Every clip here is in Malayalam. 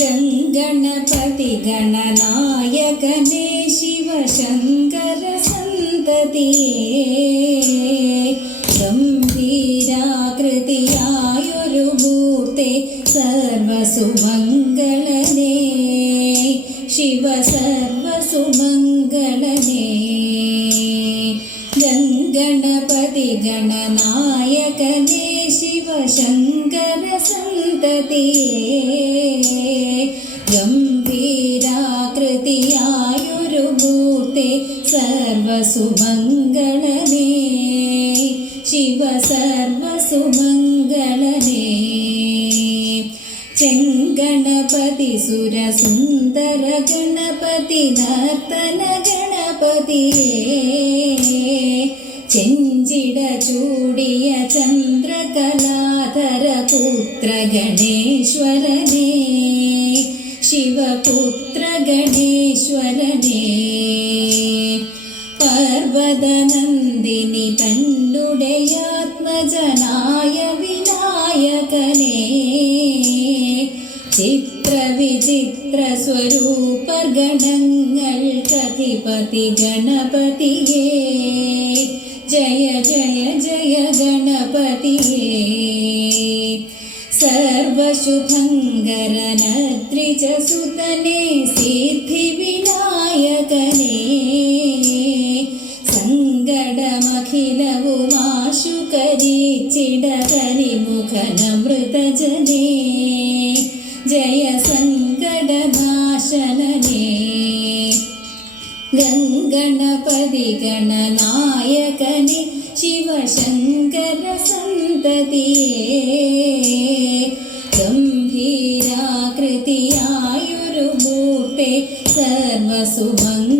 ഗംഗണപതി ഗണനായകനേ ശിവശങ്കര സന്തതിയേ. ഗംഭീരാകൃതിയായൊരു മൂർത്തെ സർവസുമംഗളനേ. ശിവ സർവസുമംഗളനേ ഗംഗണപതി ഗണനായകനേ ശിവശങ്കര സർവസുമംഗളനേ ശിവ സർവസുമംഗളനേ ചെങ്കണപതി സുരസുന്ദര ഗണപതി നർത്തന ഗണപതിയേ ചെഞ്ചിട ചൂടിയ ചന്ദ്രകലാധര പുത്ര ഗണേശ്വരനേ ശിവപുത്ര ഗണേശ്വരനേ പർവതനന്ദിനി തന്നുടെ ആത്മജനായ വിനായകനേ ചിത്രവിചിത്ര സ്വരൂപർ ഗണങ്ങൾക്കധിപതി ഗണപതിയേ ജയ ജയ ജയ ഗണപതിയേ. സർവശുഭങ്കരനദ്രിജസുതനേ സിദ്ധിവിനായകനേ ഗണനായകനെ ശിവശങ്കര സന്തതിയേ ഗംഭീരാകൃതിയായൊരു മൂർത്തെ സർവസുമംഗളനേ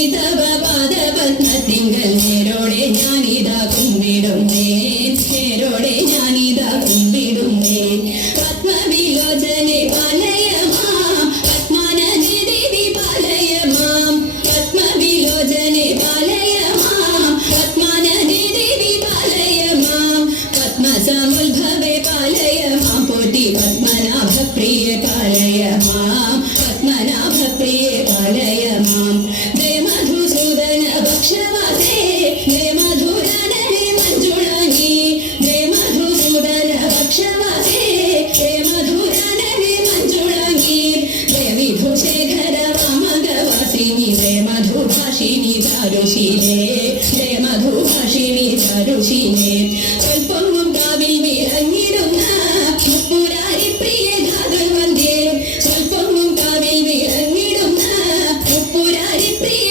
ഹൈതവ പാദപത്മ നേരോടെ ഞാൻ ജയ മധുസൂദന free.